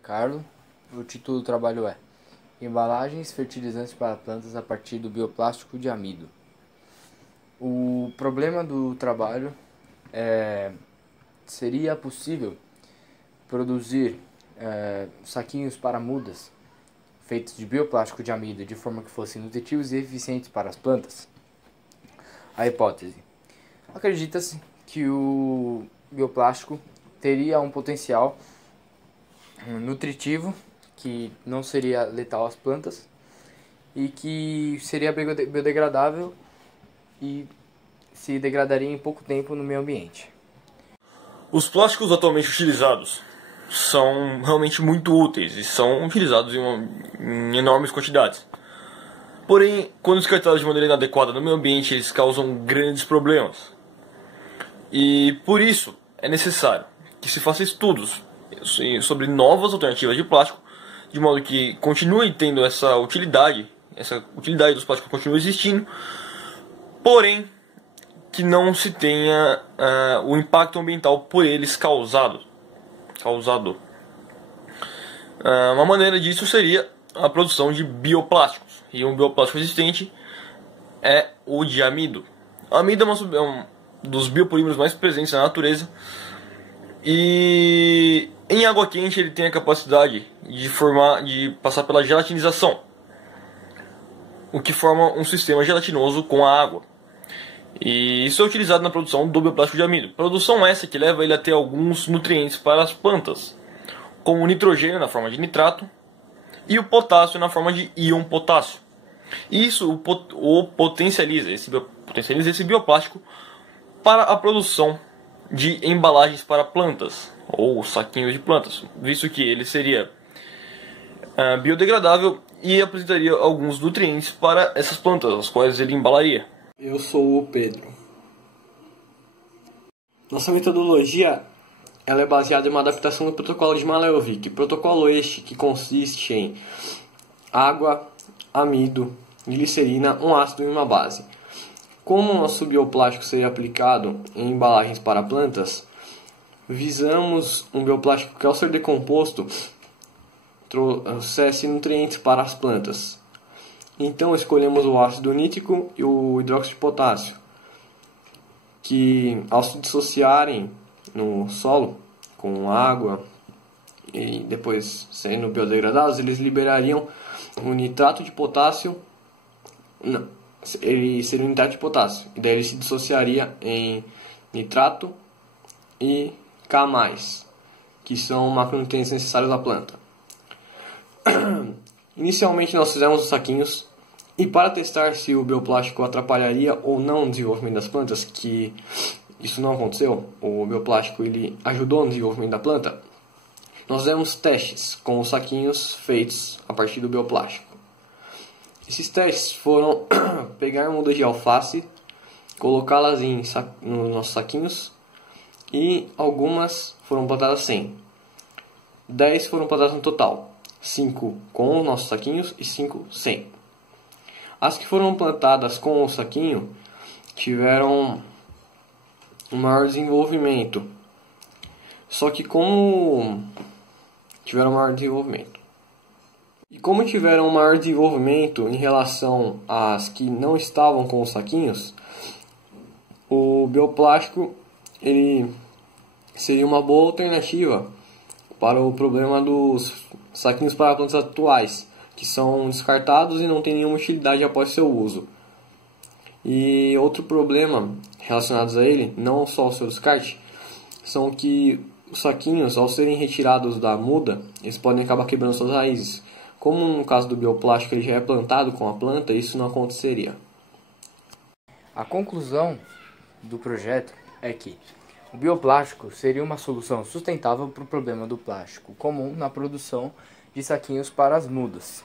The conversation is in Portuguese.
Carlos, o título do trabalho é Embalagens fertilizantes para plantas a partir do bioplástico de amido. O problema do trabalho seria possível produzir saquinhos para mudas feitos de bioplástico de amido de forma que fossem nutritivos e eficientes para as plantas? A hipótese: acredita-se que o bioplástico teria um potencial nutritivo que não seria letal às plantas e que seria biodegradável e se degradaria em pouco tempo no meio ambiente. Os plásticos atualmente utilizados são realmente muito úteis e são utilizados em enormes quantidades. Porém, quando descartados de maneira inadequada no meio ambiente, eles causam grandes problemas. E por isso é necessário que se faça estudos sobre novas alternativas de plástico, de modo que continue tendo essa utilidade dos plásticos continue existindo, porém que não se tenha o impacto ambiental por eles causado. Uma maneira disso seria a produção de bioplásticos, e um bioplástico existente é o de amido. O amido é um dos biopolímeros mais presentes na natureza, e em água quente ele tem a capacidade de passar pela gelatinização, o que forma um sistema gelatinoso com a água. E isso é utilizado na produção do bioplástico de amido. Produção essa que leva ele a ter alguns nutrientes para as plantas, como o nitrogênio na forma de nitrato e o potássio na forma de íon potássio. Isso potencializa esse bioplástico para a produção de embalagens para plantas, ou saquinhos de plantas, visto que ele seria biodegradável e apresentaria alguns nutrientes para essas plantas, as quais ele embalaria. Eu sou o Pedro. Nossa metodologia ela é baseada em uma adaptação do protocolo de Malevich. Protocolo este que consiste em água, amido, glicerina, um ácido e uma base. Como o nosso bioplástico seria aplicado em embalagens para plantas, visamos um bioplástico que, ao ser decomposto, trouxesse nutrientes para as plantas. Então escolhemos o ácido nítrico e o hidróxido de potássio, que ao se dissociarem no solo com água e depois sendo biodegradados, eles liberariam o nitrato de potássio. Ele seria um nitrato de potássio, e daí ele se dissociaria em nitrato e K+, que são macronutrientes necessários à planta. Inicialmente nós fizemos os saquinhos, e para testar se o bioplástico atrapalharia ou não o desenvolvimento das plantas, que isso não aconteceu, o bioplástico ele ajudou no desenvolvimento da planta, nós fizemos testes com os saquinhos feitos a partir do bioplástico. Esses testes foram pegar mudas de alface, colocá-las nos nossos saquinhos, e algumas foram plantadas sem. 10 foram plantadas no total, 5 com os nossos saquinhos e 5 sem. As que foram plantadas com o saquinho tiveram um maior desenvolvimento. Só que como tiveram um maior desenvolvimento em relação às que não estavam com os saquinhos, o bioplástico ele seria uma boa alternativa para o problema dos saquinhos para plantas atuais, que são descartados e não tem nenhuma utilidade após seu uso. E outro problema relacionado a ele, não só o seu descarte, são que os saquinhos, ao serem retirados da muda, eles podem acabar quebrando suas raízes. Como no caso do bioplástico ele já é plantado com a planta, isso não aconteceria. A conclusão do projeto é que o bioplástico seria uma solução sustentável para o problema do plástico comum na produção de saquinhos para as mudas.